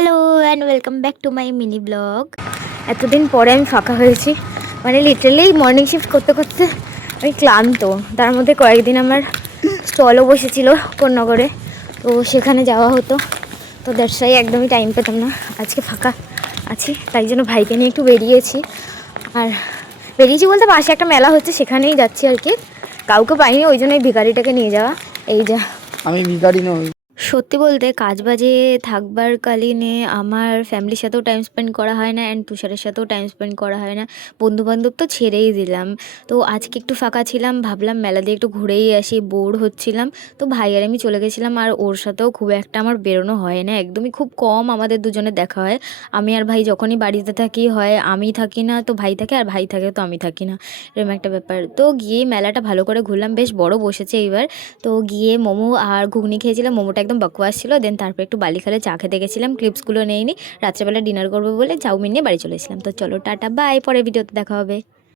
Hello and welcome back to my mini blog. এতদিন পরে আমি ফাঁকা হয়েছি, মানে লিটারালি মর্নিং শিফট করতে করতে আমি ক্লান্ত। তার মধ্যে কয়েকদিন আমার স্টলও বসেছিল কোন্নগরে, তো সেখানে যাওয়া হতো, তো দ্যাটস ওয়াই একদমই টাইম পেতাম না। আজকে ফাঁকা আছি, তাই জন্য ভাইকে নিয়ে একটু বেরিয়েছি। আর বেরিয়েছি বলতে পাশে একটা মেলা হচ্ছে, সেখানেই যাচ্ছি আর কি। কাউকে পাইনি, ওই জন্য এই ভিখারিটাকে নিয়ে যাওয়া। এই যা, আমি ভিখারি নই। সত্যি বলতে কাজ বাজে থাকবার কালীনে আমার ফ্যামিলির সাথেও টাইম স্পেন্ড করা হয় না, অ্যান্ড তুষারের সাথেও টাইম স্পেন্ড করা হয় না। বন্ধুবান্ধব তো ছেড়েই দিলাম। তো আজকে একটু ফাঁকা ছিলাম, ভাবলাম মেলা দিয়ে একটু ঘুরেই আসি, বোর হচ্ছিলাম। তো ভাই আর আমি চলে গেছিলাম, আর ওর সাথেও খুব একটা আমার বেরোনো হয় না, একদমই খুব কম আমাদের দুজনের দেখা হয়। আমি আর ভাই যখনই বাড়িতে থাকি, হয় আমি থাকি না তো ভাই থাকে, আর ভাই থাকে তো আমি থাকি না, এরকম একটা ব্যাপার। তো গিয়ে মেলাটা ভালো করে ঘুরলাম, বেশ বড় বসেছে এইবার। তো গিয়ে মোমো আর ঘুগনি খেয়েছিলাম, মোমোটা একদম বকওয়াস ছিল। দেন তারপর একটু বালিখালে চা খেতে গেছিলাম, ক্লিপসগুলো নেইনি, রাত্রেবেলা ডিনার করবো বলে চাউমিন নিয়ে বাড়ি চলে এসেছিলাম। তো চলো টাটা বাই, পরের ভিডিওতে দেখা হবে।